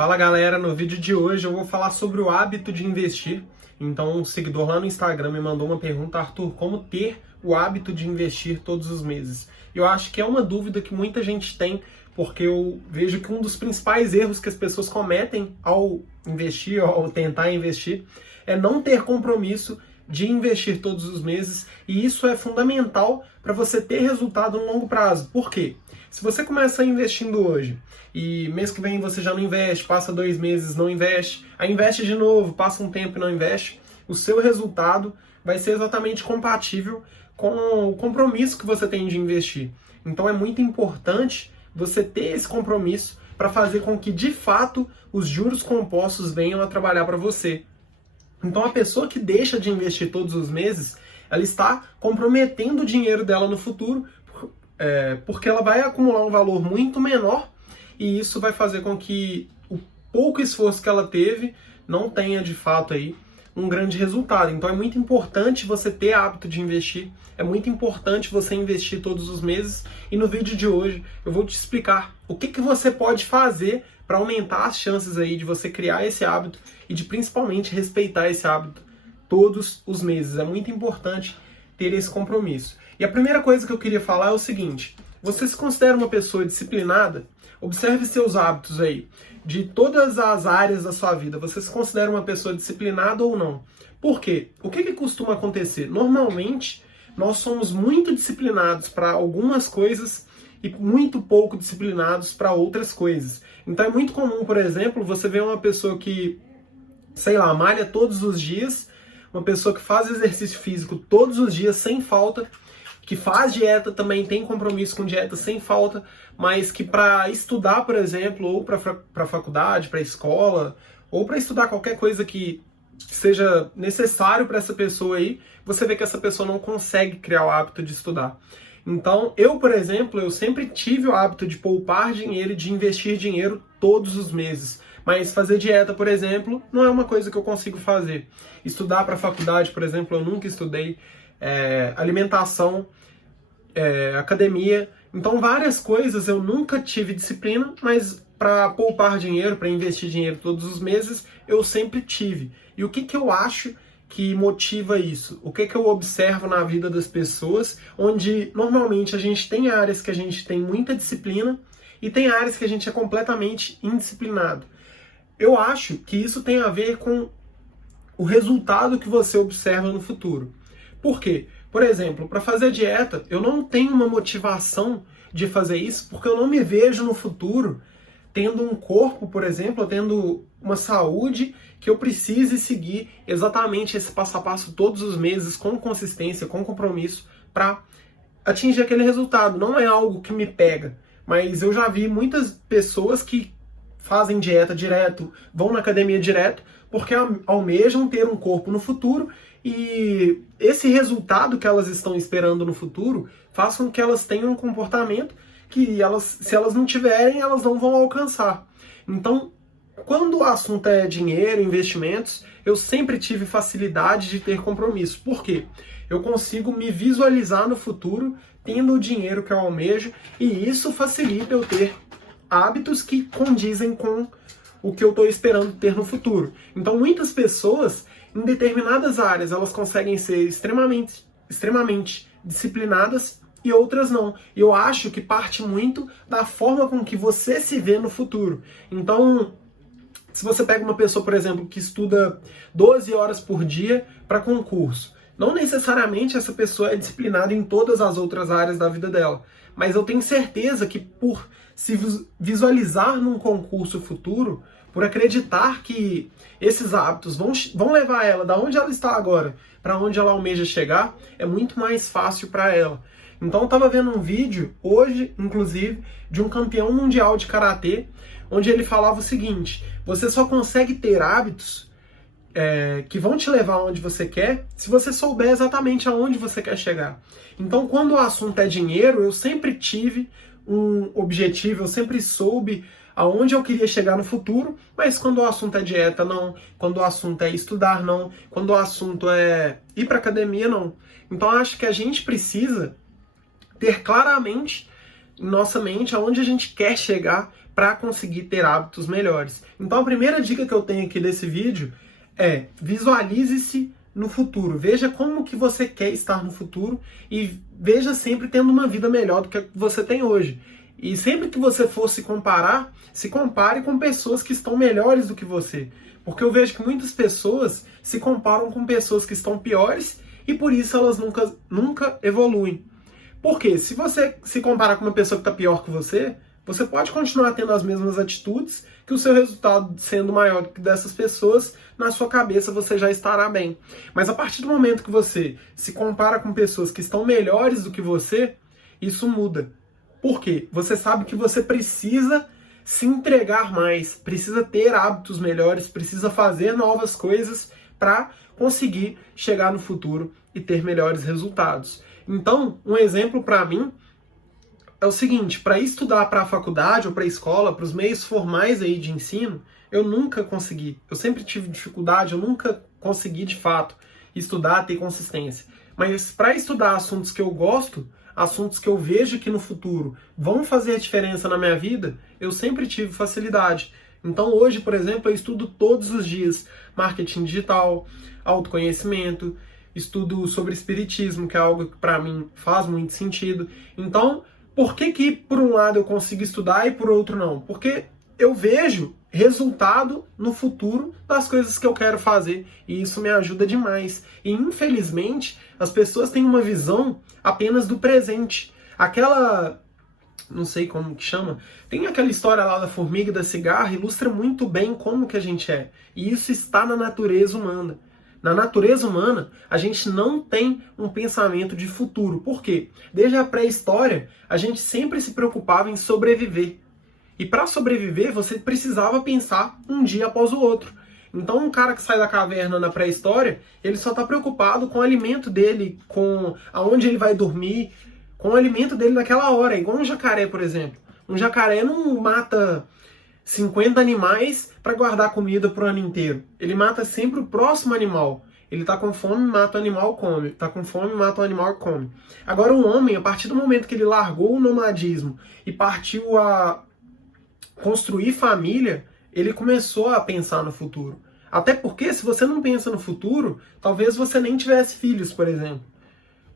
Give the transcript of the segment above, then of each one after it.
Fala galera, no vídeo de hoje eu vou falar sobre o hábito de investir. Então um seguidor lá no Instagram me mandou uma pergunta: Arthur, como ter o hábito de investir todos os meses? Eu acho que é uma dúvida que muita gente tem, porque eu vejo que um dos principais erros que as pessoas cometem ao investir, ao tentar investir, é não ter compromisso de investir todos os meses, e isso é fundamental para você ter resultado no longo prazo. Por quê? Se você começa investindo hoje e mês que vem você já não investe, passa 2 meses, não investe, aí investe de novo, passa um tempo e não investe, o seu resultado vai ser exatamente compatível com o compromisso que você tem de investir. Então é muito importante você ter esse compromisso para fazer com que, de fato, os juros compostos venham a trabalhar para você. Então a pessoa que deixa de investir todos os meses, ela está comprometendo o dinheiro dela no futuro, porque ela vai acumular um valor muito menor, e isso vai fazer com que o pouco esforço que ela teve não tenha de fato aí um grande resultado. Então é muito importante você ter hábito de investir, é muito importante você investir todos os meses, e no vídeo de hoje eu vou te explicar o que você pode fazer para aumentar as chances aí de você criar esse hábito e de principalmente respeitar esse hábito todos os meses. É muito importante ter esse compromisso. E a primeira coisa que eu queria falar é o seguinte: você se considera uma pessoa disciplinada? Observe seus hábitos aí, de todas as áreas da sua vida. Você se considera uma pessoa disciplinada ou não? Por quê? O que costuma acontecer? Normalmente, nós somos muito disciplinados para algumas coisas e muito pouco disciplinados para outras coisas. Então é muito comum, por exemplo, você ver uma pessoa que, sei lá, malha todos os dias, uma pessoa que faz exercício físico todos os dias sem falta, que faz dieta, também tem compromisso com dieta sem falta, mas que para estudar, por exemplo, ou para faculdade, para escola, ou para estudar qualquer coisa que seja necessário para essa pessoa aí, você vê que essa pessoa não consegue criar o hábito de estudar. Então, eu, por exemplo, eu sempre tive o hábito de poupar dinheiro e de investir dinheiro todos os meses. Mas fazer dieta, por exemplo, não é uma coisa que eu consigo fazer. Estudar para faculdade, por exemplo, eu nunca estudei. Alimentação, academia. Então, várias coisas eu nunca tive disciplina, mas para poupar dinheiro, para investir dinheiro todos os meses, eu sempre tive. E o que eu acho que motiva isso? O que eu observo na vida das pessoas, onde normalmente a gente tem áreas que a gente tem muita disciplina e tem áreas que a gente é completamente indisciplinado. Eu acho que isso tem a ver com o resultado que você observa no futuro. Por quê? Por exemplo, para fazer dieta, eu não tenho uma motivação de fazer isso, porque eu não me vejo no futuro tendo um corpo, por exemplo, tendo uma saúde que eu precise seguir exatamente esse passo a passo todos os meses, com consistência, com compromisso, para atingir aquele resultado. Não é algo que me pega, mas eu já vi muitas pessoas que fazem dieta direto, vão na academia direto, porque almejam ter um corpo no futuro, e esse resultado que elas estão esperando no futuro faz com que elas tenham um comportamento que se elas não tiverem, elas não vão alcançar. Então, quando o assunto é dinheiro, investimentos, eu sempre tive facilidade de ter compromisso. Por quê? Eu consigo me visualizar no futuro tendo o dinheiro que eu almejo, e isso facilita eu ter hábitos que condizem com o que eu estou esperando ter no futuro. Então, muitas pessoas, em determinadas áreas, elas conseguem ser extremamente disciplinadas e outras não. E eu acho que parte muito da forma com que você se vê no futuro. Então, se você pega uma pessoa, por exemplo, que estuda 12 horas por dia para concurso, não necessariamente essa pessoa é disciplinada em todas as outras áreas da vida dela. Mas eu tenho certeza que, por se visualizar num concurso futuro, por acreditar que esses hábitos vão levar ela da onde ela está agora para onde ela almeja chegar, é muito mais fácil para ela. Então eu estava vendo um vídeo hoje, inclusive, de um campeão mundial de karatê, onde ele falava o seguinte: você só consegue ter hábitos que vão te levar aonde você quer se você souber exatamente aonde você quer chegar. Então, quando o assunto é dinheiro, eu sempre tive um objetivo, eu sempre soube aonde eu queria chegar no futuro, mas quando o assunto é dieta, não. Quando o assunto é estudar, não. Quando o assunto é ir para academia, não. Então, acho que a gente precisa ter claramente em nossa mente aonde a gente quer chegar para conseguir ter hábitos melhores. Então a primeira dica que eu tenho aqui desse vídeo é: visualize-se no futuro. Veja como que você quer estar no futuro e veja sempre tendo uma vida melhor do que você tem hoje. E sempre que você for se comparar, se compare com pessoas que estão melhores do que você. Porque eu vejo que muitas pessoas se comparam com pessoas que estão piores e por isso elas nunca evoluem. Porque se você se comparar com uma pessoa que está pior que você pode continuar tendo as mesmas atitudes, que o seu resultado sendo maior do que dessas pessoas, na sua cabeça você já estará bem. Mas a partir do momento que você se compara com pessoas que estão melhores do que você, isso muda. Por quê? Você sabe que você precisa se entregar mais, precisa ter hábitos melhores, precisa fazer novas coisas para conseguir chegar no futuro e ter melhores resultados. Então, um exemplo para mim é o seguinte: para estudar para a faculdade ou para a escola, para os meios formais aí de ensino, eu nunca consegui. Eu sempre tive dificuldade, eu nunca consegui de fato estudar, ter consistência. Mas para estudar assuntos que eu gosto, assuntos que eu vejo que no futuro vão fazer a diferença na minha vida, eu sempre tive facilidade. Então hoje, por exemplo, eu estudo todos os dias marketing digital, autoconhecimento, estudo sobre espiritismo, que é algo que para mim faz muito sentido. Então, por que por um lado eu consigo estudar e por outro não? Porque eu vejo resultado no futuro das coisas que eu quero fazer e isso me ajuda demais. E infelizmente as pessoas têm uma visão apenas do presente. Aquela, não sei como que chama, tem aquela história lá da formiga e da cigarra, ilustra muito bem como que a gente é. E isso está na natureza humana. Na natureza humana, a gente não tem um pensamento de futuro. Por quê? Desde a pré-história, a gente sempre se preocupava em sobreviver. E para sobreviver, você precisava pensar um dia após o outro. Então, um cara que sai da caverna na pré-história, ele só está preocupado com o alimento dele, com aonde ele vai dormir, com o alimento dele naquela hora. Igual um jacaré, por exemplo. Um jacaré não mata 50 animais para guardar comida para o ano inteiro. Ele mata sempre o próximo animal. Ele tá com fome, mata o animal, come. Tá com fome, mata o animal, come. Agora o homem, a partir do momento que ele largou o nomadismo e partiu a construir família, ele começou a pensar no futuro. Até porque, se você não pensa no futuro, talvez você nem tivesse filhos, por exemplo.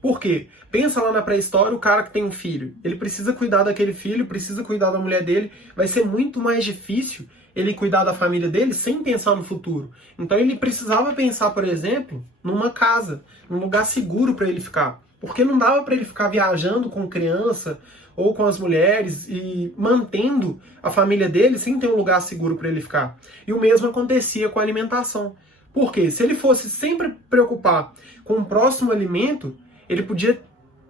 Por quê? Pensa lá na pré-história, o cara que tem um filho. Ele precisa cuidar daquele filho, precisa cuidar da mulher dele. Vai ser muito mais difícil ele cuidar da família dele sem pensar no futuro. Então ele precisava pensar, por exemplo, numa casa, num lugar seguro para ele ficar. Porque não dava para ele ficar viajando com criança ou com as mulheres e mantendo a família dele sem ter um lugar seguro para ele ficar. E o mesmo acontecia com a alimentação. Por quê? Se ele fosse sempre preocupar com o próximo alimento, ele podia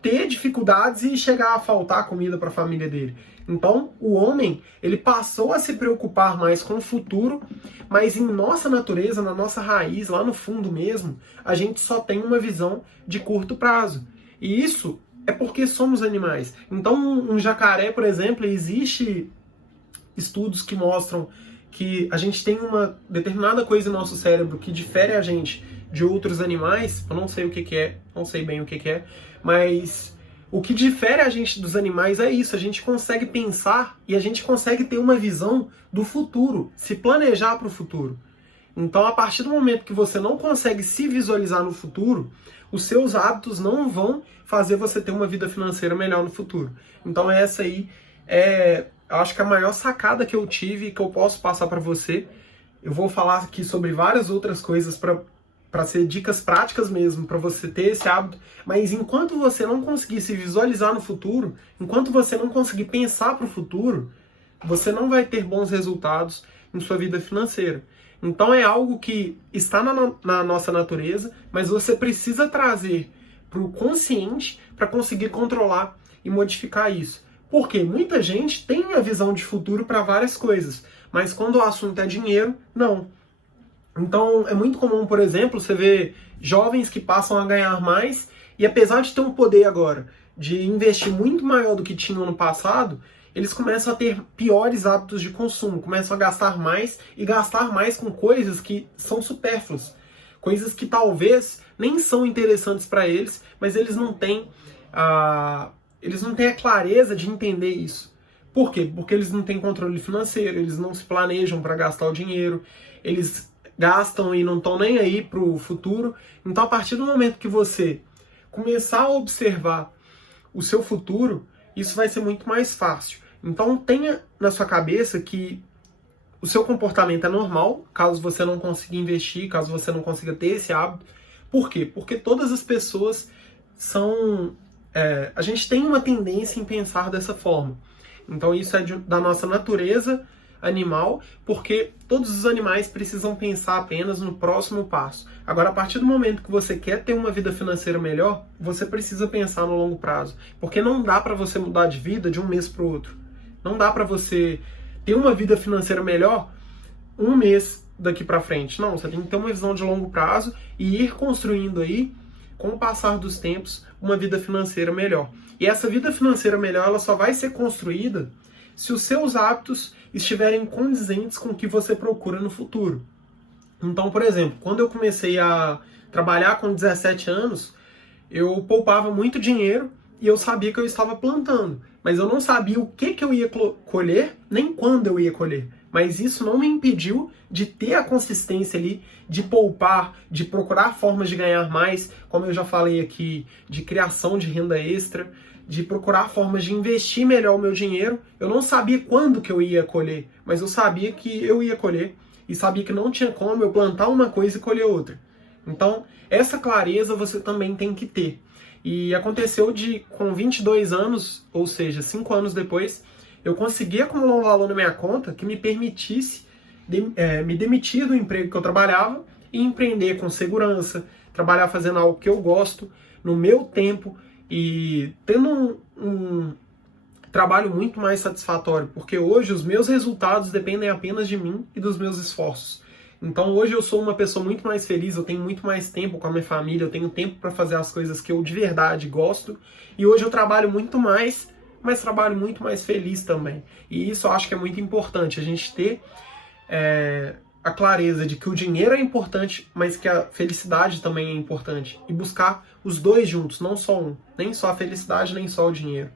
ter dificuldades e chegar a faltar comida para a família dele. Então, o homem, ele passou a se preocupar mais com o futuro, mas em nossa natureza, na nossa raiz, lá no fundo mesmo, a gente só tem uma visão de curto prazo. E isso é porque somos animais. Então, um jacaré, por exemplo, existe estudos que mostram que a gente tem uma determinada coisa no nosso cérebro que difere a gente de outros animais. Eu não sei o que é, não sei bem o que é, mas o que difere a gente dos animais é isso. A gente consegue pensar e a gente consegue ter uma visão do futuro, se planejar para o futuro. Então, a partir do momento que você não consegue se visualizar no futuro, os seus hábitos não vão fazer você ter uma vida financeira melhor no futuro. Então, essa aí é, acho que a maior sacada que eu tive e que eu posso passar para você. Eu vou falar aqui sobre várias outras coisas para ser dicas práticas mesmo, para você ter esse hábito. Mas enquanto você não conseguir se visualizar no futuro, enquanto você não conseguir pensar para o futuro, você não vai ter bons resultados em sua vida financeira. Então é algo que está na nossa natureza, mas você precisa trazer para o consciente para conseguir controlar e modificar isso. Porque muita gente tem a visão de futuro para várias coisas, mas quando o assunto é dinheiro, não. Então é muito comum, por exemplo, você ver jovens que passam a ganhar mais e apesar de ter um poder agora de investir muito maior do que tinham no passado, eles começam a ter piores hábitos de consumo, começam a gastar mais e gastar mais com coisas que são supérfluas, coisas que talvez nem são interessantes para eles, mas eles não têm a clareza de entender isso. Por quê? Porque eles não têm controle financeiro, eles não se planejam para gastar o dinheiro, eles gastam e não estão nem aí para o futuro. Então, a partir do momento que você começar a observar o seu futuro, isso vai ser muito mais fácil. Então, tenha na sua cabeça que o seu comportamento é normal, caso você não consiga investir, caso você não consiga ter esse hábito. Por quê? Porque todas as pessoas são... a gente tem uma tendência em pensar dessa forma. Então isso é da nossa natureza animal, porque todos os animais precisam pensar apenas no próximo passo. Agora, a partir do momento que você quer ter uma vida financeira melhor, você precisa pensar no longo prazo. Porque não dá para você mudar de vida de um mês para o outro. Não dá para você ter uma vida financeira melhor um mês daqui para frente. Não, você tem que ter uma visão de longo prazo e ir construindo aí, com o passar dos tempos, uma vida financeira melhor. E essa vida financeira melhor, ela só vai ser construída se os seus hábitos estiverem condizentes com o que você procura no futuro. Então, por exemplo, quando eu comecei a trabalhar com 17 anos, eu poupava muito dinheiro e eu sabia que eu estava plantando, mas eu não sabia o que eu ia colher, nem quando eu ia colher. Mas isso não me impediu de ter a consistência ali, de poupar, de procurar formas de ganhar mais, como eu já falei aqui, de criação de renda extra, de procurar formas de investir melhor o meu dinheiro. Eu não sabia quando que eu ia colher, mas eu sabia que eu ia colher e sabia que não tinha como eu plantar uma coisa e colher outra. Então, essa clareza você também tem que ter. E aconteceu com 22 anos, ou seja, 5 anos depois, eu consegui acumular um valor na minha conta que me permitisse me demitir do emprego que eu trabalhava e empreender com segurança, trabalhar fazendo algo que eu gosto, no meu tempo e tendo um trabalho muito mais satisfatório, porque hoje os meus resultados dependem apenas de mim e dos meus esforços. Então hoje eu sou uma pessoa muito mais feliz, eu tenho muito mais tempo com a minha família, eu tenho tempo para fazer as coisas que eu de verdade gosto, e hoje eu trabalho muito mais, mas trabalho muito mais feliz também. E isso eu acho que é muito importante, a gente ter a clareza de que o dinheiro é importante, mas que a felicidade também é importante. E buscar os dois juntos, não só um. Nem só a felicidade, nem só o dinheiro.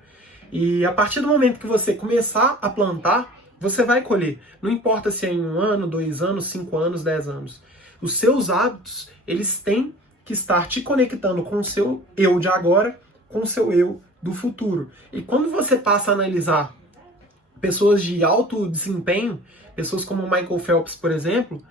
E a partir do momento que você começar a plantar, você vai colher. Não importa se é em 1 ano, 2 anos, 5 anos, 10 anos. Os seus hábitos, eles têm que estar te conectando com o seu eu de agora, com o seu eu do futuro. E quando você passa a analisar pessoas de alto desempenho, pessoas como o Michael Phelps, por exemplo,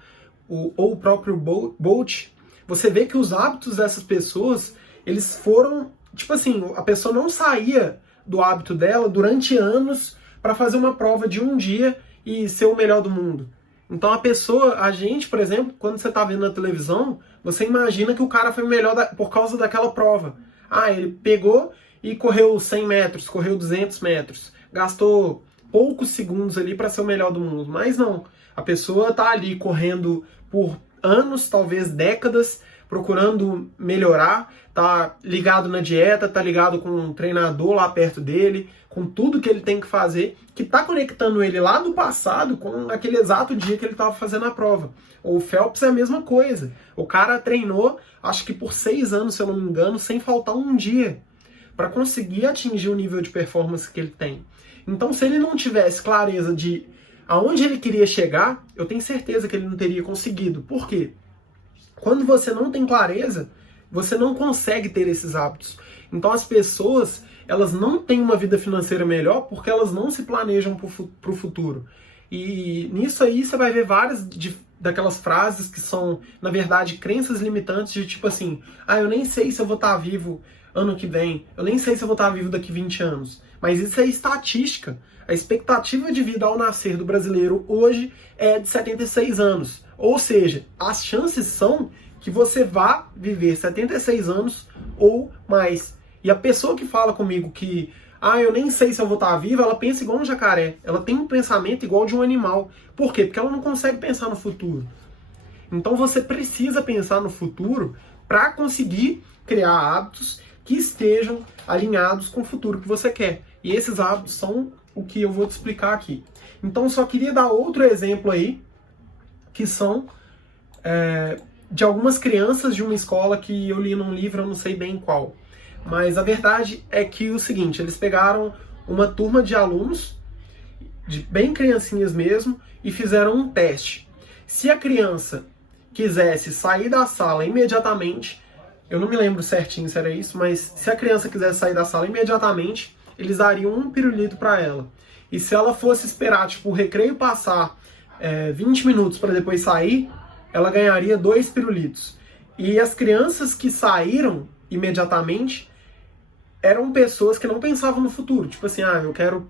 ou o próprio Bolt, você vê que os hábitos dessas pessoas, eles foram, tipo assim, a pessoa não saía do hábito dela durante anos para fazer uma prova de um dia e ser o melhor do mundo. Então a gente, por exemplo, quando você está vendo na televisão, você imagina que o cara foi o melhor por causa daquela prova. Ah, ele pegou e correu 100 metros, correu 200 metros, gastou poucos segundos ali para ser o melhor do mundo. Mas não, a pessoa tá ali correndo por anos, talvez décadas, procurando melhorar, tá ligado na dieta, tá ligado com um treinador lá perto dele, com tudo que ele tem que fazer, que tá conectando ele lá do passado com aquele exato dia que ele tava fazendo a prova. O Phelps é a mesma coisa. O cara treinou, acho que por 6 anos, se eu não me engano, sem faltar um dia, para conseguir atingir o nível de performance que ele tem. Então, se ele não tivesse clareza de aonde ele queria chegar, eu tenho certeza que ele não teria conseguido. Por quê? Quando você não tem clareza, você não consegue ter esses hábitos. Então, as pessoas, elas não têm uma vida financeira melhor porque elas não se planejam para o futuro. E nisso aí você vai ver várias daquelas frases que são, na verdade, crenças limitantes de tipo assim, eu nem sei se eu vou estar vivo ano que vem, eu nem sei se eu vou estar vivo daqui 20 anos. Mas isso é estatística. A expectativa de vida ao nascer do brasileiro hoje é de 76 anos. Ou seja, as chances são que você vá viver 76 anos ou mais. E a pessoa que fala comigo que eu nem sei se eu vou estar viva, ela pensa igual um jacaré. Ela tem um pensamento igual de um animal. Por quê? Porque ela não consegue pensar no futuro. Então você precisa pensar no futuro para conseguir criar hábitos que estejam alinhados com o futuro que você quer. E esses hábitos são o que eu vou te explicar aqui. Então, só queria dar outro exemplo aí, que são de algumas crianças de uma escola que eu li num livro, eu não sei bem qual. Mas a verdade é que o seguinte, eles pegaram uma turma de alunos de bem criancinhas mesmo, e fizeram um teste. Se a criança quisesse sair da sala imediatamente, eu não me lembro certinho se era isso, mas se a criança quisesse sair da sala imediatamente, eles dariam um pirulito para ela. E se ela fosse esperar, tipo, o recreio passar 20 minutos para depois sair, ela ganharia 2 pirulitos. E as crianças que saíram imediatamente eram pessoas que não pensavam no futuro. Tipo assim,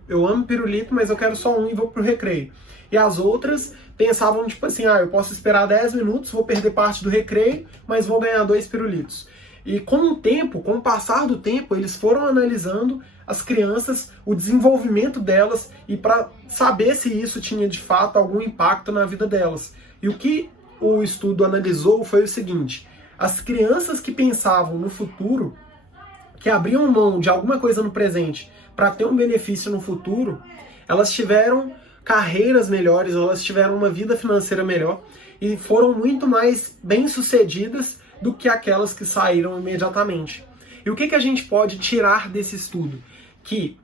eu amo pirulito, mas eu quero só um e vou pro recreio. E as outras pensavam, tipo assim, eu posso esperar 10 minutos, vou perder parte do recreio, mas vou ganhar 2 pirulitos. E com o passar do tempo, eles foram analisando as crianças, o desenvolvimento delas, e para saber se isso tinha de fato algum impacto na vida delas. E o que o estudo analisou foi o seguinte: as crianças que pensavam no futuro, que abriam mão de alguma coisa no presente para ter um benefício no futuro, elas tiveram carreiras melhores, elas tiveram uma vida financeira melhor e foram muito mais bem-sucedidas do que aquelas que saíram imediatamente. E o que a gente pode tirar desse estudo? Que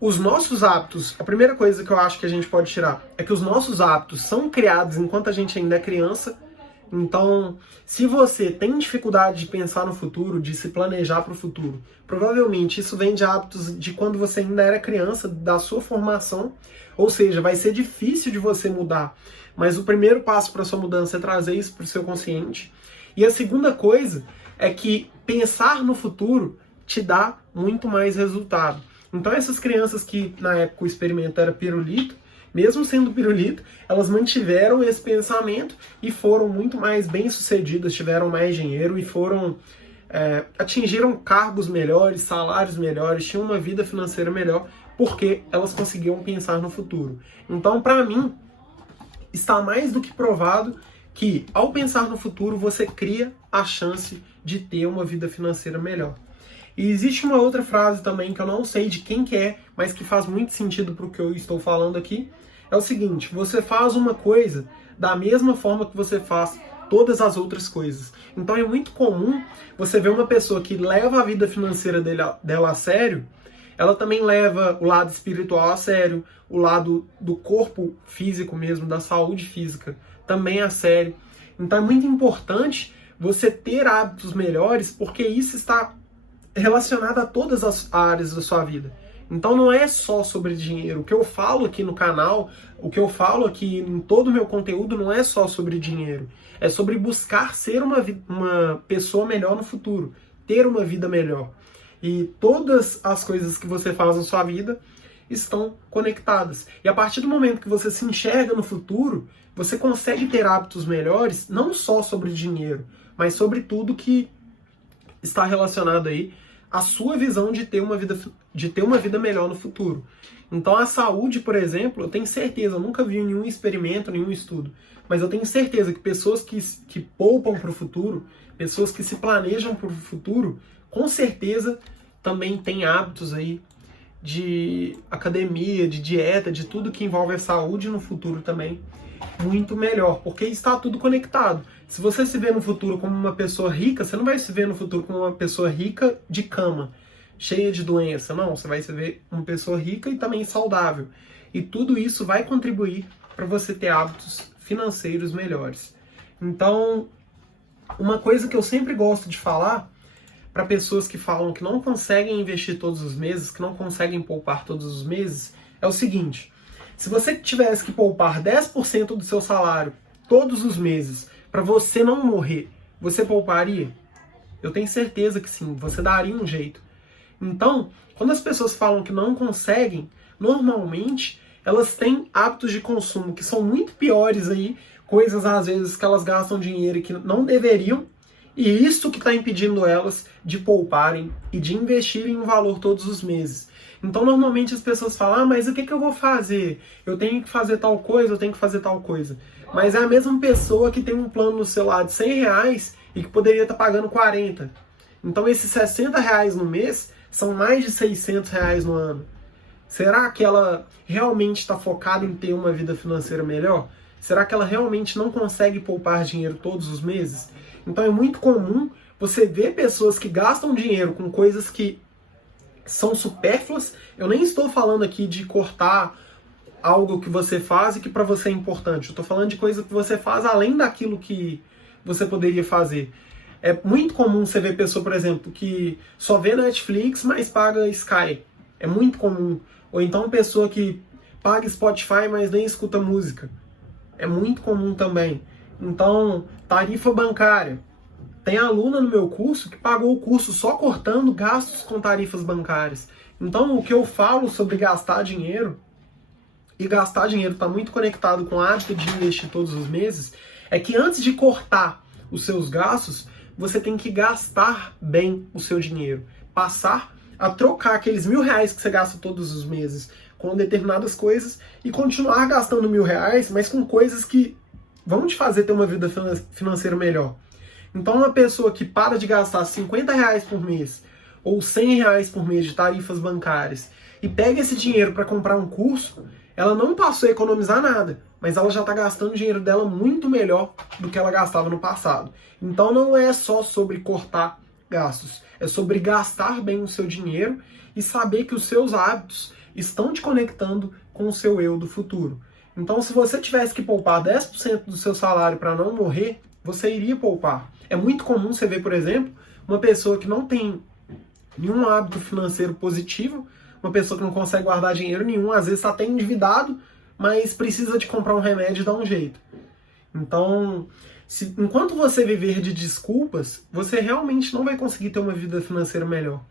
os nossos hábitos, a primeira coisa que eu acho que a gente pode tirar é que os nossos hábitos são criados enquanto a gente ainda é criança. Então, se você tem dificuldade de pensar no futuro, de se planejar para o futuro, provavelmente isso vem de hábitos de quando você ainda era criança, da sua formação, ou seja, vai ser difícil de você mudar. Mas o primeiro passo para a sua mudança é trazer isso para o seu consciente. E a segunda coisa é que pensar no futuro te dá muito mais resultado. Então essas crianças que na época o experimento era pirulito, mesmo sendo pirulito, elas mantiveram esse pensamento e foram muito mais bem-sucedidas, tiveram mais dinheiro e atingiram cargos melhores, salários melhores, tinham uma vida financeira melhor, porque elas conseguiam pensar no futuro. Então, para mim, está mais do que provado que, ao pensar no futuro, você cria a chance de ter uma vida financeira melhor. E existe uma outra frase também que eu não sei de quem que é, mas que faz muito sentido para o que eu estou falando aqui. É o seguinte: você faz uma coisa da mesma forma que você faz todas as outras coisas. Então é muito comum você ver uma pessoa que leva a vida financeira dela a sério, ela também leva o lado espiritual a sério, o lado do corpo físico mesmo, da saúde física, também a sério. Então é muito importante você ter hábitos melhores, porque isso está relacionado a todas as áreas da sua vida. Então não é só sobre dinheiro. O que eu falo aqui no canal, o que eu falo aqui em todo o meu conteúdo não é só sobre dinheiro. É sobre buscar ser uma pessoa melhor no futuro, ter uma vida melhor. E todas as coisas que você faz na sua vida estão conectadas. E a partir do momento que você se enxerga no futuro, você consegue ter hábitos melhores, não só sobre dinheiro, mas sobre tudo que está relacionado aí à sua visão de ter uma vida melhor no futuro. Então a saúde, por exemplo, eu tenho certeza, eu nunca vi nenhum experimento, nenhum estudo, mas eu tenho certeza que pessoas que poupam para o futuro, pessoas que se planejam para o futuro, com certeza também têm hábitos aí de academia, de dieta, de tudo que envolve a saúde no futuro também, muito melhor, porque está tudo conectado. Se você se vê no futuro como uma pessoa rica, você não vai se ver no futuro como uma pessoa rica de cama, cheia de doença, não. Você vai se ver uma pessoa rica e também saudável. E tudo isso vai contribuir para você ter hábitos financeiros melhores. Então, uma coisa que eu sempre gosto de falar para pessoas que falam que não conseguem investir todos os meses, que não conseguem poupar todos os meses, é o seguinte: se você tivesse que poupar 10% do seu salário todos os meses para você não morrer, você pouparia? Eu tenho certeza que sim, você daria um jeito. Então, quando as pessoas falam que não conseguem, normalmente elas têm hábitos de consumo que são muito piores aí, coisas às vezes que elas gastam dinheiro e que não deveriam, e isso que está impedindo elas de pouparem e de investirem um valor todos os meses. Então, normalmente as pessoas falam: mas o que eu vou fazer? Eu tenho que fazer tal coisa, eu tenho que fazer tal coisa. Mas é a mesma pessoa que tem um plano no celular de R$100 e que poderia estar pagando 40. Então, esses R$60 no mês são mais de R$600 no ano. Será que ela realmente está focada em ter uma vida financeira melhor? Será que ela realmente não consegue poupar dinheiro todos os meses? Então, é muito comum você ver pessoas que gastam dinheiro com coisas que são supérfluas. Eu nem estou falando aqui de cortar algo que você faz e que para você é importante. Eu tô falando de coisa que você faz além daquilo que você poderia fazer. É muito comum você ver pessoa, por exemplo, que só vê Netflix, mas paga Sky. É muito comum. Ou então pessoa que paga Spotify, mas nem escuta música. É muito comum também. Então, tarifa bancária. Tem aluna no meu curso que pagou o curso só cortando gastos com tarifas bancárias. Então, o que eu falo sobre gastar dinheiro, e gastar dinheiro está muito conectado com o hábito de investir todos os meses, é que antes de cortar os seus gastos, você tem que gastar bem o seu dinheiro. Passar a trocar aqueles R$ 1.000 que você gasta todos os meses com determinadas coisas e continuar gastando R$ 1.000, mas com coisas que vão te fazer ter uma vida financeira melhor. Então, uma pessoa que para de gastar R$ 50 por mês ou R$ 100 por mês de tarifas bancárias e pega esse dinheiro para comprar um curso, ela não passou a economizar nada, mas ela já está gastando o dinheiro dela muito melhor do que ela gastava no passado. Então não é só sobre cortar gastos, é sobre gastar bem o seu dinheiro e saber que os seus hábitos estão te conectando com o seu eu do futuro. Então, se você tivesse que poupar 10% do seu salário para não morrer, você iria poupar. É muito comum você ver, por exemplo, uma pessoa que não tem nenhum hábito financeiro positivo, uma pessoa que não consegue guardar dinheiro nenhum, às vezes está até endividado, mas precisa de comprar um remédio e dar um jeito. Então, enquanto você viver de desculpas, você realmente não vai conseguir ter uma vida financeira melhor.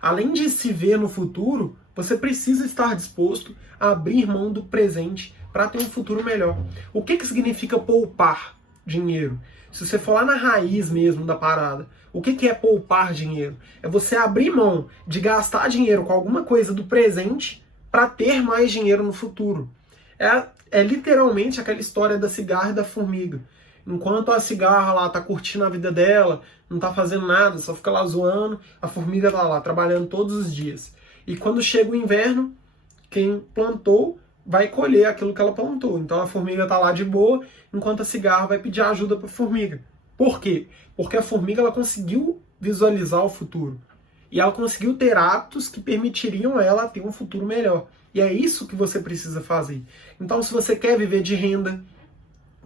Além de se ver no futuro, você precisa estar disposto a abrir mão do presente para ter um futuro melhor. O que significa poupar dinheiro? Se você for lá na raiz mesmo da parada, o que é poupar dinheiro? É você abrir mão de gastar dinheiro com alguma coisa do presente para ter mais dinheiro no futuro. É literalmente aquela história da cigarra e da formiga. Enquanto a cigarra lá tá curtindo a vida dela, não tá fazendo nada, só fica lá zoando, a formiga tá lá trabalhando todos os dias. E quando chega o inverno, quem plantou vai colher aquilo que ela plantou. Então a formiga tá lá de boa, enquanto a cigarra vai pedir ajuda para a formiga. Por quê? Porque a formiga ela conseguiu visualizar o futuro. E ela conseguiu ter hábitos que permitiriam ela ter um futuro melhor. E é isso que você precisa fazer. Então, se você quer viver de renda,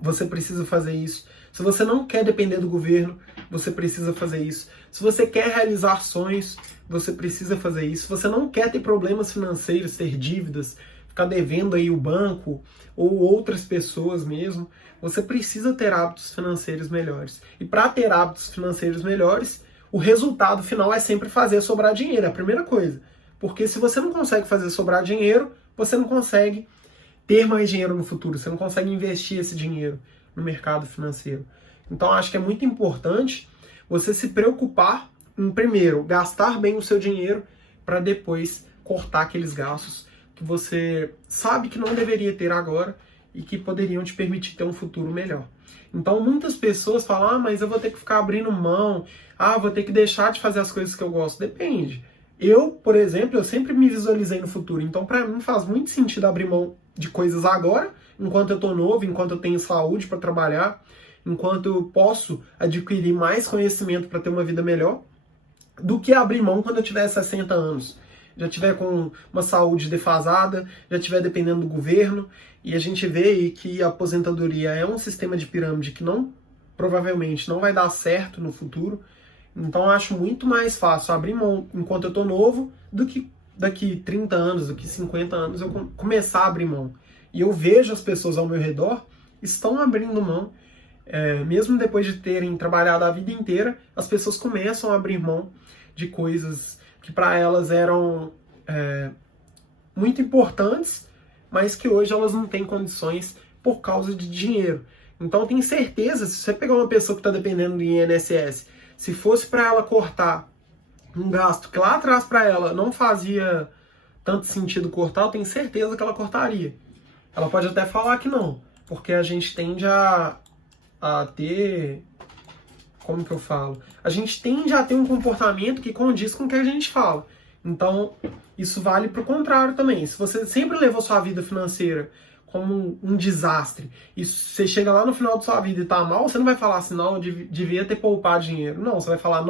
você precisa fazer isso. Se você não quer depender do governo, você precisa fazer isso. Se você quer realizar sonhos, você precisa fazer isso. Se você não quer ter problemas financeiros, ter dívidas, ficar devendo aí o banco ou outras pessoas mesmo, você precisa ter hábitos financeiros melhores. E para ter hábitos financeiros melhores, o resultado final é sempre fazer sobrar dinheiro, é a primeira coisa. Porque se você não consegue fazer sobrar dinheiro, você não consegue ter mais dinheiro no futuro, você não consegue investir esse dinheiro no mercado financeiro. Então acho que é muito importante você se preocupar em, primeiro, gastar bem o seu dinheiro para depois cortar aqueles gastos que você sabe que não deveria ter agora e que poderiam te permitir ter um futuro melhor. Então muitas pessoas falam, mas eu vou ter que ficar abrindo mão, vou ter que deixar de fazer as coisas que eu gosto. Depende. Eu, por exemplo, eu sempre me visualizei no futuro, então para mim faz muito sentido abrir mão de coisas agora, enquanto eu tô novo, enquanto eu tenho saúde para trabalhar, enquanto eu posso adquirir mais conhecimento para ter uma vida melhor, do que abrir mão quando eu tiver 60 anos. Já tiver com uma saúde defasada, já tiver dependendo do governo, e a gente vê aí que a aposentadoria é um sistema de pirâmide que provavelmente não vai dar certo no futuro. Então eu acho muito mais fácil abrir mão enquanto eu tô novo do que daqui 30 anos, daqui 50 anos eu começar a abrir mão. E eu vejo as pessoas ao meu redor estão abrindo mão, mesmo depois de terem trabalhado a vida inteira, as pessoas começam a abrir mão de coisas que para elas eram muito importantes, mas que hoje elas não têm condições por causa de dinheiro. Então eu tenho certeza, se você pegar uma pessoa que está dependendo do INSS, se fosse para ela cortar um gasto que lá atrás para ela não fazia tanto sentido cortar, eu tenho certeza que ela cortaria. Ela pode até falar que não, porque a gente tende a ter... Como que eu falo? A gente tende a ter um comportamento que condiz com o que a gente fala. Então, isso vale para o contrário também. Se você sempre levou sua vida financeira como um desastre, e você chega lá no final da sua vida e tá mal, você não vai falar assim, não, eu devia ter poupado dinheiro. Não, você vai falar,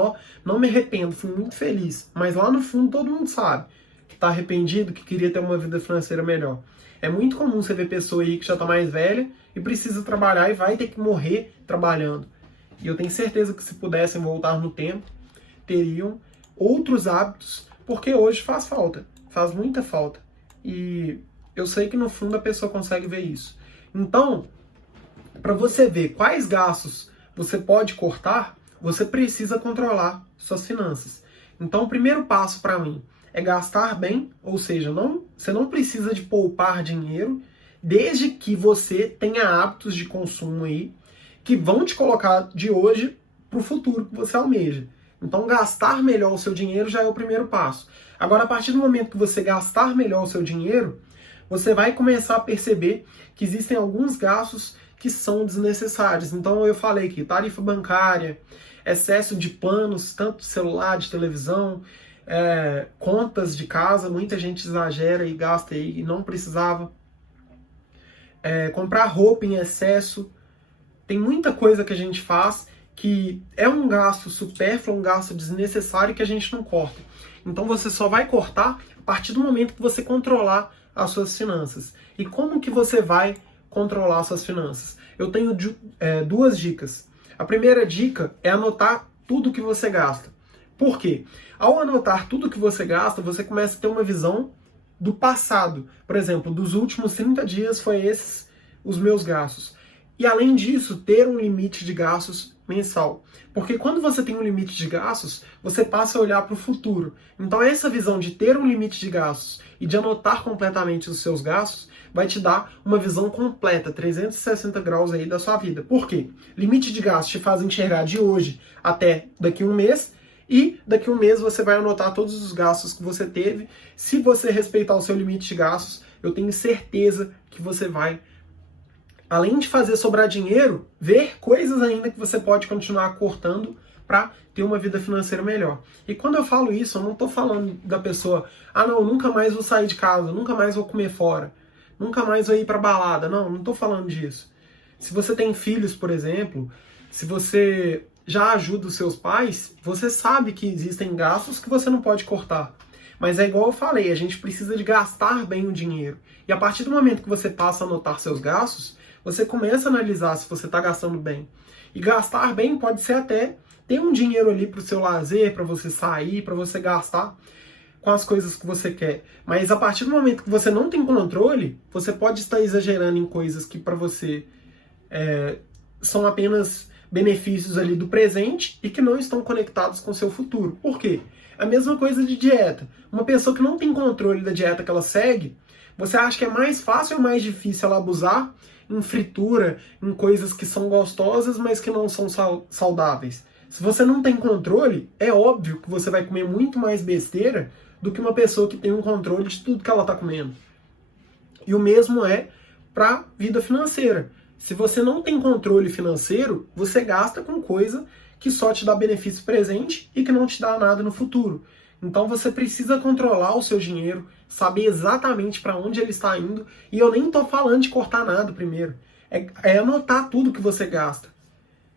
não me arrependo, fui muito feliz. Mas lá no fundo todo mundo sabe que tá arrependido, que queria ter uma vida financeira melhor. É muito comum você ver pessoa aí que já tá mais velha e precisa trabalhar e vai ter que morrer trabalhando. E eu tenho certeza que se pudessem voltar no tempo, teriam outros hábitos, porque hoje faz falta, faz muita falta. E eu sei que no fundo a pessoa consegue ver isso. Então, para você ver quais gastos você pode cortar, você precisa controlar suas finanças. Então, o primeiro passo para mim é gastar bem, ou seja, você não precisa de poupar dinheiro, desde que você tenha hábitos de consumo aí que vão te colocar de hoje para o futuro que você almeja. Então, gastar melhor o seu dinheiro já é o primeiro passo. Agora, a partir do momento que você gastar melhor o seu dinheiro, você vai começar a perceber que existem alguns gastos que são desnecessários. Então, eu falei aqui, tarifa bancária, excesso de planos, tanto de celular, de televisão, contas de casa, muita gente exagera e gasta aí e não precisava. Comprar roupa em excesso. Tem muita coisa que a gente faz que é um gasto supérfluo, um gasto desnecessário que a gente não corta. Então você só vai cortar a partir do momento que você controlar as suas finanças. E como que você vai controlar as suas finanças? Eu tenho duas dicas. A primeira dica é anotar tudo que você gasta. Por quê? Ao anotar tudo que você gasta, você começa a ter uma visão do passado. Por exemplo, dos últimos 30 dias foi esses os meus gastos. E além disso, ter um limite de gastos mensal. Porque quando você tem um limite de gastos, você passa a olhar para o futuro. Então essa visão de ter um limite de gastos e de anotar completamente os seus gastos vai te dar uma visão completa, 360 graus aí da sua vida. Por quê? Limite de gastos te faz enxergar de hoje até daqui a um mês, e daqui a um mês você vai anotar todos os gastos que você teve. Se você respeitar o seu limite de gastos, eu tenho certeza que você vai, além de fazer sobrar dinheiro, ver coisas ainda que você pode continuar cortando para ter uma vida financeira melhor. E quando eu falo isso, eu não estou falando da pessoa, não, nunca mais vou sair de casa, nunca mais vou comer fora, nunca mais vou ir para balada. Não estou falando disso. Se você tem filhos, por exemplo, se você já ajuda os seus pais, você sabe que existem gastos que você não pode cortar. Mas é igual eu falei, a gente precisa de gastar bem o dinheiro. E a partir do momento que você passa a anotar seus gastos, você começa a analisar se você está gastando bem. E gastar bem pode ser até ter um dinheiro ali para o seu lazer, para você sair, para você gastar com as coisas que você quer. Mas a partir do momento que você não tem controle, você pode estar exagerando em coisas que para você são apenas benefícios ali do presente e que não estão conectados com o seu futuro. Por quê? A mesma coisa de dieta. Uma pessoa que não tem controle da dieta que ela segue, você acha que é mais fácil ou mais difícil ela abusar em fritura, em coisas que são gostosas, mas que não são saudáveis? Se você não tem controle, é óbvio que você vai comer muito mais besteira do que uma pessoa que tem um controle de tudo que ela está comendo. E o mesmo é para a vida financeira. Se você não tem controle financeiro, você gasta com coisa que só te dá benefício presente e que não te dá nada no futuro. Então você precisa controlar o seu dinheiro, saber exatamente para onde ele está indo. E eu nem estou falando de cortar nada primeiro. É anotar tudo que você gasta.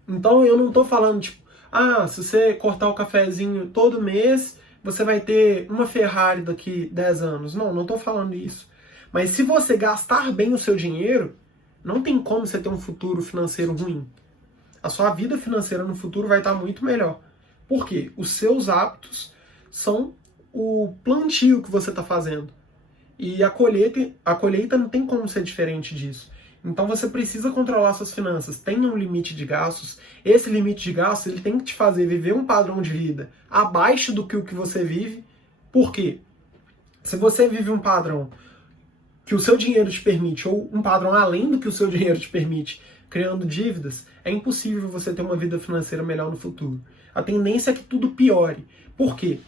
Então eu não estou falando, tipo, se você cortar o cafezinho todo mês, você vai ter uma Ferrari daqui 10 anos. Não estou falando isso. Mas se você gastar bem o seu dinheiro, não tem como você ter um futuro financeiro ruim. A sua vida financeira no futuro vai estar muito melhor. Por quê? Os seus hábitos são o plantio que você está fazendo. E a colheita não tem como ser diferente disso. Então você precisa controlar suas finanças. Tenha um limite de gastos. Esse limite de gastos ele tem que te fazer viver um padrão de vida abaixo do que o que você vive. Por quê? Se você vive um padrão que o seu dinheiro te permite, ou um padrão além do que o seu dinheiro te permite, criando dívidas, é impossível você ter uma vida financeira melhor no futuro. A tendência é que tudo piore. Por quê?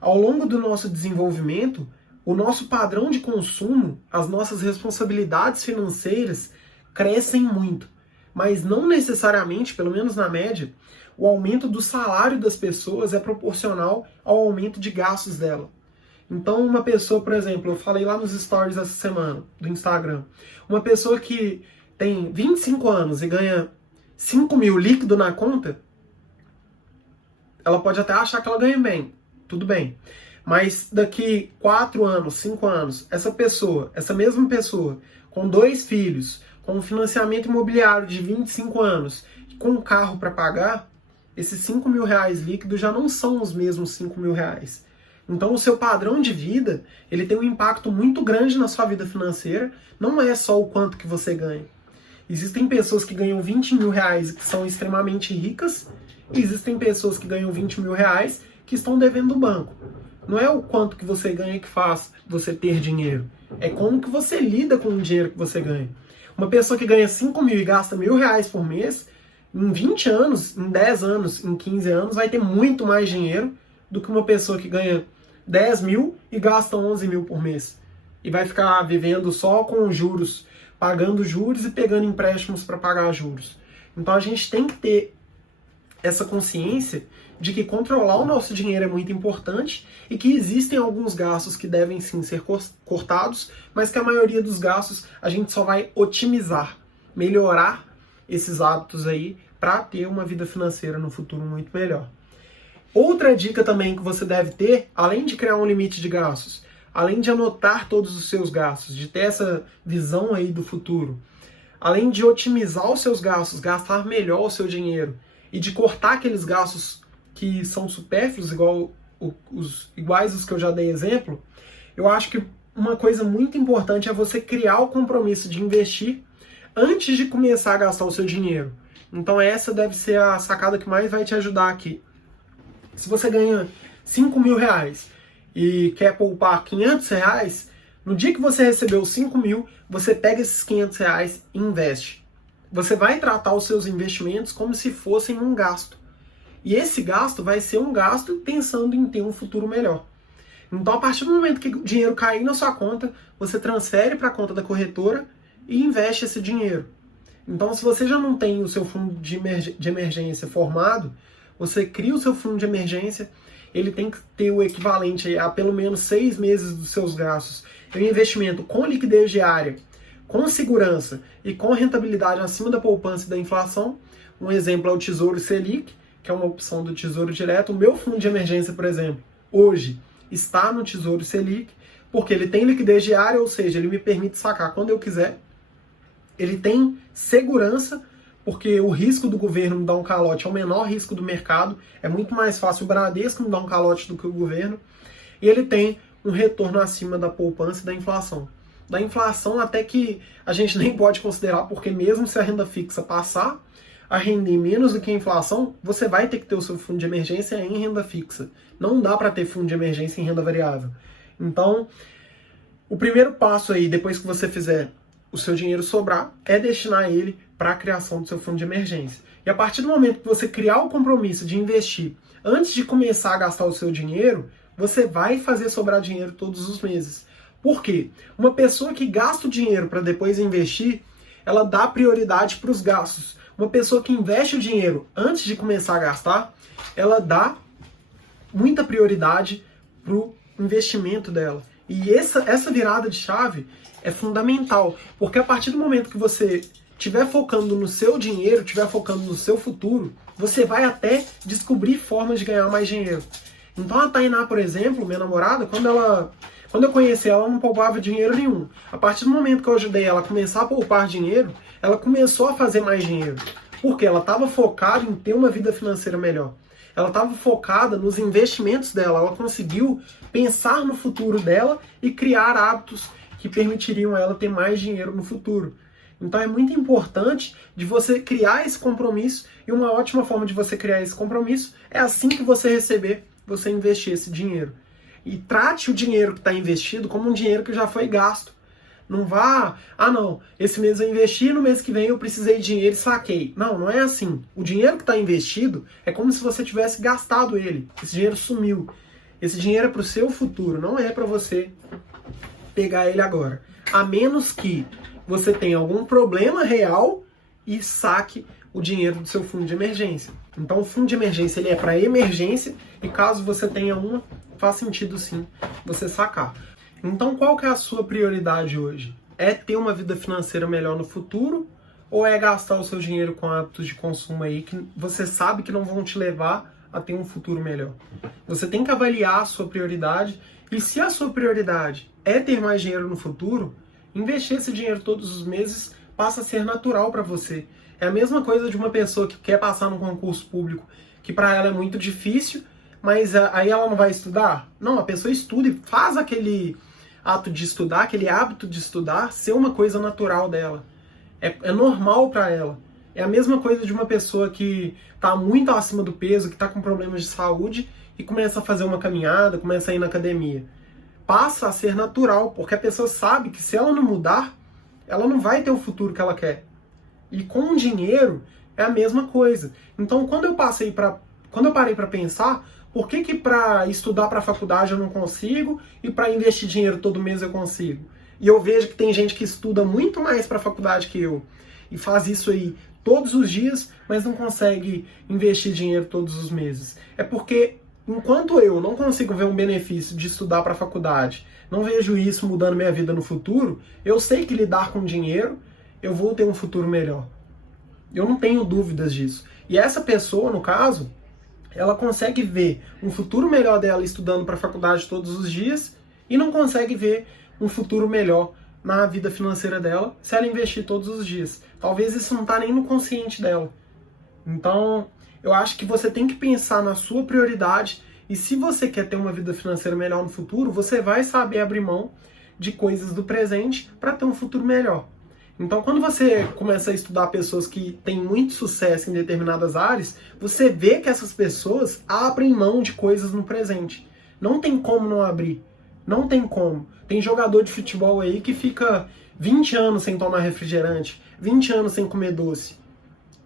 Ao longo do nosso desenvolvimento, o nosso padrão de consumo, as nossas responsabilidades financeiras crescem muito. Mas não necessariamente, pelo menos na média, o aumento do salário das pessoas é proporcional ao aumento de gastos dela. Então, uma pessoa, por exemplo, eu falei lá nos stories essa semana, do Instagram, uma pessoa que tem 25 anos e ganha 5 mil líquido na conta, ela pode até achar que ela ganha bem, tudo bem. Mas daqui 4 anos, 5 anos, essa mesma pessoa, com 2 filhos, com um financiamento imobiliário de 25 anos, com um carro para pagar, esses 5 mil reais líquidos já não são os mesmos 5 mil reais. Então o seu padrão de vida, ele tem um impacto muito grande na sua vida financeira, não é só o quanto que você ganha. Existem pessoas que ganham 20 mil reais e que são extremamente ricas, e existem pessoas que ganham 20 mil reais que estão devendo do banco. Não é o quanto que você ganha que faz você ter dinheiro, é como que você lida com o dinheiro que você ganha. Uma pessoa que ganha 5 mil e gasta R$1.000 por mês, em 20 anos, em 10 anos, em 15 anos, vai ter muito mais dinheiro do que uma pessoa que ganha 10 mil e gasta 11 mil por mês. E vai ficar vivendo só com juros, pagando juros e pegando empréstimos para pagar juros. Então a gente tem que ter essa consciência de que controlar o nosso dinheiro é muito importante e que existem alguns gastos que devem sim ser cortados, mas que a maioria dos gastos a gente só vai otimizar, melhorar esses hábitos aí para ter uma vida financeira no futuro muito melhor. Outra dica também que você deve ter, além de criar um limite de gastos, além de anotar todos os seus gastos, de ter essa visão aí do futuro, além de otimizar os seus gastos, gastar melhor o seu dinheiro e de cortar aqueles gastos que são supérfluos, iguais os que eu já dei exemplo, eu acho que uma coisa muito importante é você criar o compromisso de investir antes de começar a gastar o seu dinheiro. Então essa deve ser a sacada que mais vai te ajudar aqui. Se você ganha 5 mil reais e quer poupar 500 reais, no dia que você recebeu 5 mil, você pega esses 500 reais e investe. Você vai tratar os seus investimentos como se fossem um gasto. E esse gasto vai ser um gasto pensando em ter um futuro melhor. Então, a partir do momento que o dinheiro cair na sua conta, você transfere para a conta da corretora e investe esse dinheiro. Então, se você já não tem o seu fundo de emergência formado, você cria o seu fundo de emergência, ele tem que ter o equivalente a pelo menos 6 meses dos seus gastos. É um investimento com liquidez diária, com segurança e com rentabilidade acima da poupança e da inflação. Um exemplo é o Tesouro Selic, que é uma opção do Tesouro Direto. O meu fundo de emergência, por exemplo, hoje está no Tesouro Selic, porque ele tem liquidez diária, ou seja, ele me permite sacar quando eu quiser. Ele tem segurança, porque o risco do governo me dar um calote é o menor risco do mercado. É muito mais fácil o Bradesco me dar um calote do que o governo. E ele tem um retorno acima da poupança e da inflação. Da inflação até que a gente nem pode considerar, porque mesmo se a renda fixa passar a render menos do que a inflação, você vai ter que ter o seu fundo de emergência em renda fixa. Não dá para ter fundo de emergência em renda variável. Então, o primeiro passo aí, depois que você fizer o seu dinheiro sobrar, é destinar ele para a criação do seu fundo de emergência. E a partir do momento que você criar o compromisso de investir antes de começar a gastar o seu dinheiro, você vai fazer sobrar dinheiro todos os meses. Por quê? Uma pessoa que gasta o dinheiro para depois investir, ela dá prioridade para os gastos. Uma pessoa que investe o dinheiro antes de começar a gastar, ela dá muita prioridade para o investimento dela. E essa virada de chave é fundamental, porque a partir do momento que você estiver focando no seu dinheiro, estiver focando no seu futuro, você vai até descobrir formas de ganhar mais dinheiro. Então a Tainá, por exemplo, minha namorada, quando eu conheci ela, não poupava dinheiro nenhum. A partir do momento que eu ajudei ela a começar a poupar dinheiro, ela começou a fazer mais dinheiro. Porque ela estava focada em ter uma vida financeira melhor. Ela estava focada nos investimentos dela. Ela conseguiu pensar no futuro dela e criar hábitos que permitiriam ela ter mais dinheiro no futuro. Então é muito importante de você criar esse compromisso, e uma ótima forma de você criar esse compromisso é assim que você receber, você investir esse dinheiro. E trate o dinheiro que está investido como um dinheiro que já foi gasto. Não vá, não, esse mês eu investi, no mês que vem eu precisei de dinheiro e saquei. Não, não é assim. O dinheiro que está investido é como se você tivesse gastado ele. Esse dinheiro sumiu. Esse dinheiro é para o seu futuro, não é para você pegar ele agora. A menos que você tenha algum problema real e saque o dinheiro do seu fundo de emergência. Então o fundo de emergência ele é para emergência, e caso você tenha uma, faz sentido sim você sacar. Então qual que é a sua prioridade hoje? É ter uma vida financeira melhor no futuro, ou é gastar o seu dinheiro com hábitos de consumo aí que você sabe que não vão te levar a ter um futuro melhor. Você tem que avaliar a sua prioridade, e se a sua prioridade é ter mais dinheiro no futuro, investir esse dinheiro todos os meses passa a ser natural para você. É a mesma coisa de uma pessoa que quer passar num concurso público, que para ela é muito difícil, mas aí ela não vai estudar? Não, a pessoa estuda e faz aquele ato de estudar, aquele hábito de estudar, ser uma coisa natural dela. É normal para ela. É a mesma coisa de uma pessoa que está muito acima do peso, que está com problemas de saúde e começa a fazer uma caminhada, começa a ir na academia. Passa a ser natural, porque a pessoa sabe que se ela não mudar, ela não vai ter o futuro que ela quer. E com o dinheiro é a mesma coisa. Então, quando eu parei para pensar, por que para estudar para a faculdade eu não consigo e para investir dinheiro todo mês eu consigo? E eu vejo que tem gente que estuda muito mais para a faculdade que eu e faz isso aí todos os dias, mas não consegue investir dinheiro todos os meses. É porque enquanto eu não consigo ver um benefício de estudar para a faculdade, não vejo isso mudando minha vida no futuro, eu sei que lidar com dinheiro, eu vou ter um futuro melhor. Eu não tenho dúvidas disso. E essa pessoa, no caso, ela consegue ver um futuro melhor dela estudando para a faculdade todos os dias e não consegue ver um futuro melhor na vida financeira dela se ela investir todos os dias. Talvez isso não está nem no consciente dela. Então, eu acho que você tem que pensar na sua prioridade e se você quer ter uma vida financeira melhor no futuro, você vai saber abrir mão de coisas do presente para ter um futuro melhor. Então, quando você começa a estudar pessoas que têm muito sucesso em determinadas áreas, você vê que essas pessoas abrem mão de coisas no presente. Não tem como não abrir. Não tem como. Tem jogador de futebol aí que fica 20 anos sem tomar refrigerante, 20 anos sem comer doce.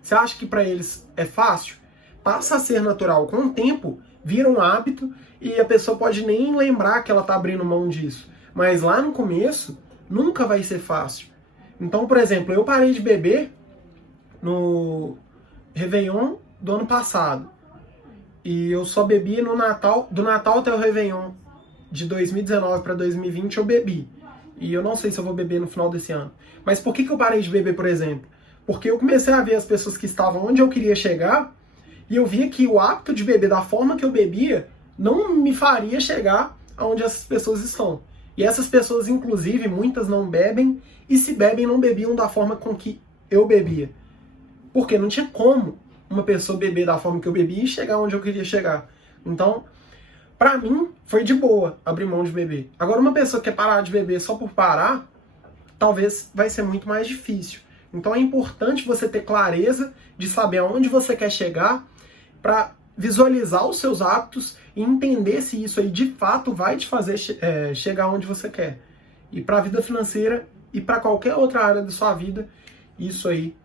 Você acha que para eles é fácil? Passa a ser natural. Com o tempo, vira um hábito e a pessoa pode nem lembrar que ela está abrindo mão disso. Mas lá no começo, nunca vai ser fácil. Então, por exemplo, eu parei de beber no Réveillon do ano passado. E eu só bebi no Natal, do Natal até o Réveillon de 2019 para 2020 eu bebi. E eu não sei se eu vou beber no final desse ano. Mas por que eu parei de beber, por exemplo? Porque eu comecei a ver as pessoas que estavam onde eu queria chegar e eu via que o hábito de beber da forma que eu bebia não me faria chegar aonde essas pessoas estão. E essas pessoas, inclusive, muitas não bebem e se bebem, não bebiam da forma com que eu bebia. Porque não tinha como uma pessoa beber da forma que eu bebia e chegar onde eu queria chegar. Então, pra mim, foi de boa abrir mão de beber. Agora, uma pessoa que quer parar de beber só por parar, talvez vai ser muito mais difícil. Então, é importante você ter clareza de saber aonde você quer chegar para visualizar os seus hábitos e entender se isso aí de fato vai te fazer chegar onde você quer. E para a vida financeira e para qualquer outra área da sua vida, isso aí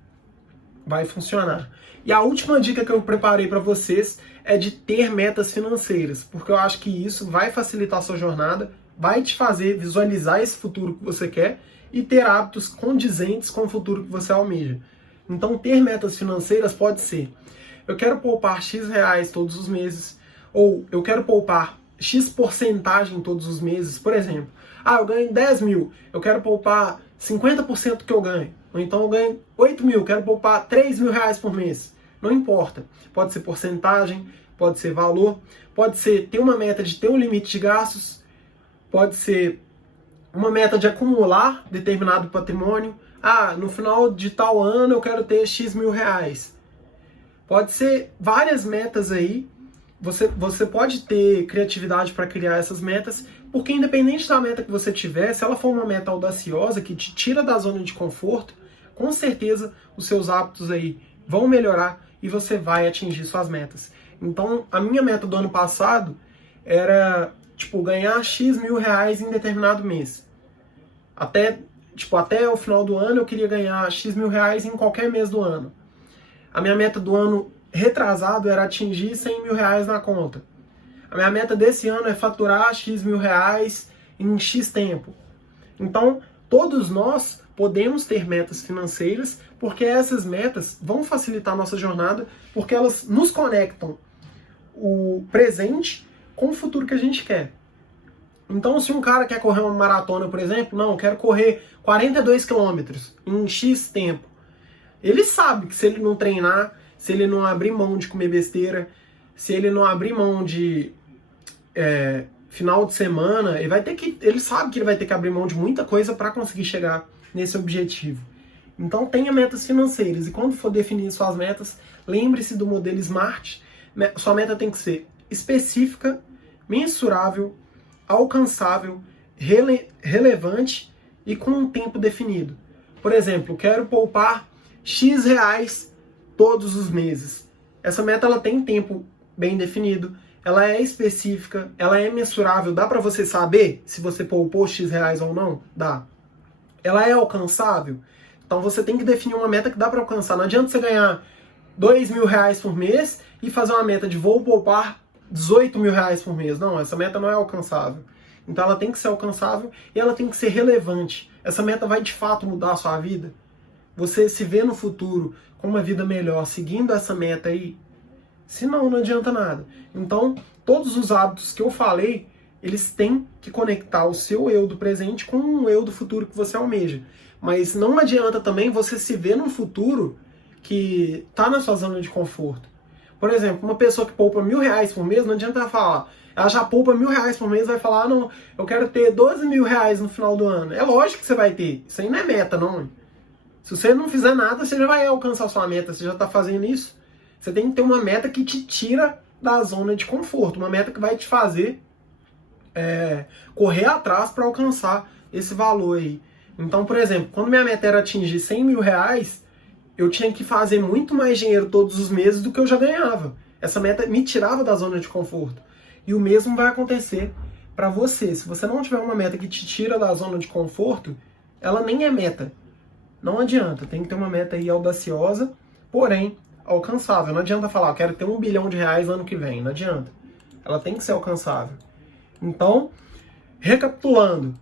vai funcionar. E a última dica que eu preparei para vocês é de ter metas financeiras, porque eu acho que isso vai facilitar a sua jornada, vai te fazer visualizar esse futuro que você quer e ter hábitos condizentes com o futuro que você almeja. Então, ter metas financeiras pode ser: eu quero poupar X reais todos os meses, ou eu quero poupar X porcentagem todos os meses. Por exemplo, eu ganho 10 mil, eu quero poupar 50% do que eu ganho. Ou então eu ganho 8 mil, quero poupar 3 mil reais por mês. Não importa. Pode ser porcentagem, pode ser valor, pode ser ter uma meta de ter um limite de gastos, pode ser uma meta de acumular determinado patrimônio. No final de tal ano eu quero ter X mil reais. Pode ser várias metas aí. Você pode ter criatividade para criar essas metas, porque independente da meta que você tiver, se ela for uma meta audaciosa que te tira da zona de conforto, com certeza os seus hábitos aí vão melhorar e você vai atingir suas metas. Então, a minha meta do ano passado era, ganhar X mil reais em determinado mês. Até o final do ano eu queria ganhar X mil reais em qualquer mês do ano. A minha meta do ano retrasado era atingir 100 mil reais na conta. A minha meta desse ano é faturar X mil reais em X tempo. Então, todos nós podemos ter metas financeiras, porque essas metas vão facilitar a nossa jornada, porque elas nos conectam o presente com o futuro que a gente quer. Então, se um cara quer correr uma maratona, por exemplo, eu quero correr 42 quilômetros em X tempo. Ele sabe que se ele não treinar, se ele não abrir mão de comer besteira, se ele não abrir mão de final de semana, ele sabe que ele vai ter que abrir mão de muita coisa para conseguir chegar nesse objetivo. Então tenha metas financeiras, e quando for definir suas metas, lembre-se do modelo SMART. Sua meta tem que ser específica, mensurável, alcançável, relevante e com um tempo definido. Por exemplo, quero poupar X reais todos os meses. Essa meta ela tem tempo bem definido, ela é específica, ela é mensurável. Dá para você saber se você poupou X reais ou não? Dá. Ela é alcançável? Então você tem que definir uma meta que dá para alcançar. Não adianta você ganhar R$2.000 por mês e fazer uma meta de vou poupar R$18.000 por mês. Não, essa meta não é alcançável. Então ela tem que ser alcançável e ela tem que ser relevante. Essa meta vai de fato mudar a sua vida? Você se vê no futuro com uma vida melhor seguindo essa meta aí? Se não, não adianta nada. Então, todos os hábitos que eu falei, eles têm que conectar o seu eu do presente com o eu do futuro que você almeja. Mas não adianta também você se ver num futuro que está na sua zona de conforto. Por exemplo, uma pessoa que poupa R$1.000 por mês, não adianta ela falar, ela já poupa R$1.000 por mês e vai falar, não, eu quero ter R$12.000 no final do ano. É lógico que você vai ter. Isso aí não é meta, não. Se você não fizer nada, você já vai alcançar a sua meta. Você já está fazendo isso. Você tem que ter uma meta que te tira da zona de conforto. Uma meta que vai te fazer correr atrás para alcançar esse valor aí. Então, por exemplo, quando minha meta era atingir R$100.000, eu tinha que fazer muito mais dinheiro todos os meses do que eu já ganhava. Essa meta me tirava da zona de conforto. E o mesmo vai acontecer para você. Se você não tiver uma meta que te tira da zona de conforto, ela nem é meta. Não adianta. Tem que ter uma meta aí audaciosa, porém alcançável. Não adianta falar, eu quero ter R$1 bilhão no ano que vem. Não adianta. Ela tem que ser alcançável. Então, recapitulando,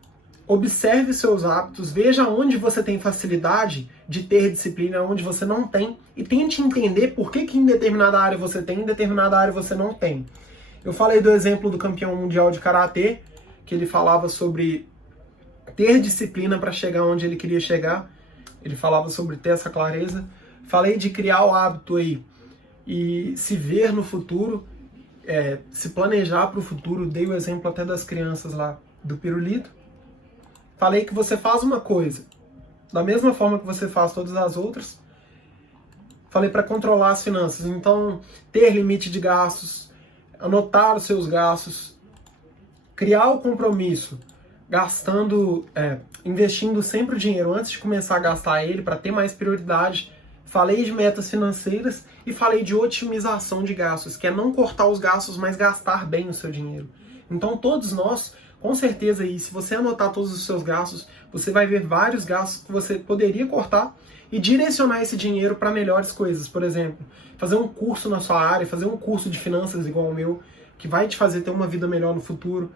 observe seus hábitos, veja onde você tem facilidade de ter disciplina, onde você não tem, e tente entender por que em determinada área você tem, em determinada área você não tem. Eu falei do exemplo do campeão mundial de karatê, que ele falava sobre ter disciplina para chegar onde ele queria chegar. Ele falava sobre ter essa clareza. Falei de criar o hábito aí e se ver no futuro, se planejar para o futuro. Dei o exemplo até das crianças lá do pirulito. Falei que você faz uma coisa da mesma forma que você faz todas as outras. Falei para controlar as finanças. Então, ter limite de gastos, anotar os seus gastos, criar o compromisso, investindo sempre o dinheiro antes de começar a gastar ele para ter mais prioridade. Falei de metas financeiras e falei de otimização de gastos, que é não cortar os gastos, mas gastar bem o seu dinheiro. Então todos nós, com certeza aí, se você anotar todos os seus gastos, você vai ver vários gastos que você poderia cortar e direcionar esse dinheiro para melhores coisas. Por exemplo, fazer um curso na sua área, fazer um curso de finanças igual ao meu, que vai te fazer ter uma vida melhor no futuro.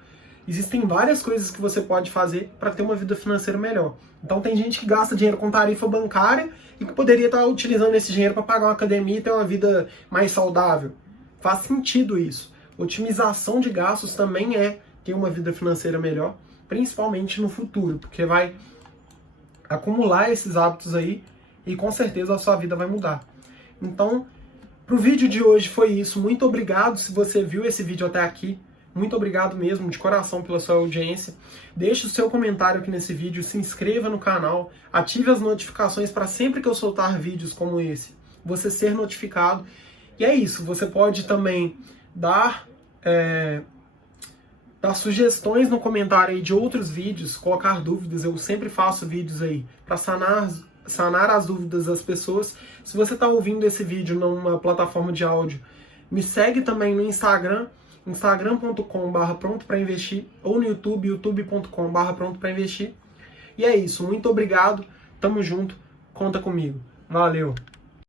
Existem várias coisas que você pode fazer para ter uma vida financeira melhor. Então tem gente que gasta dinheiro com tarifa bancária e que poderia estar utilizando esse dinheiro para pagar uma academia e ter uma vida mais saudável. Faz sentido isso. Otimização de gastos também é ter uma vida financeira melhor, principalmente no futuro, porque vai acumular esses hábitos aí e com certeza a sua vida vai mudar. Então, pro vídeo de hoje foi isso. Muito obrigado se você viu esse vídeo até aqui. Muito obrigado mesmo, de coração, pela sua audiência. Deixe o seu comentário aqui nesse vídeo, se inscreva no canal, ative as notificações para sempre que eu soltar vídeos como esse, você ser notificado. E é isso, você pode também dar sugestões no comentário aí de outros vídeos, colocar dúvidas. Eu sempre faço vídeos aí para sanar as dúvidas das pessoas. Se você está ouvindo esse vídeo numa plataforma de áudio, me segue também no Instagram, instagram.com/prontoprainvestir, ou no YouTube, youtube.com/prontoprainvestir. E é isso, muito obrigado, tamo junto, conta comigo, valeu!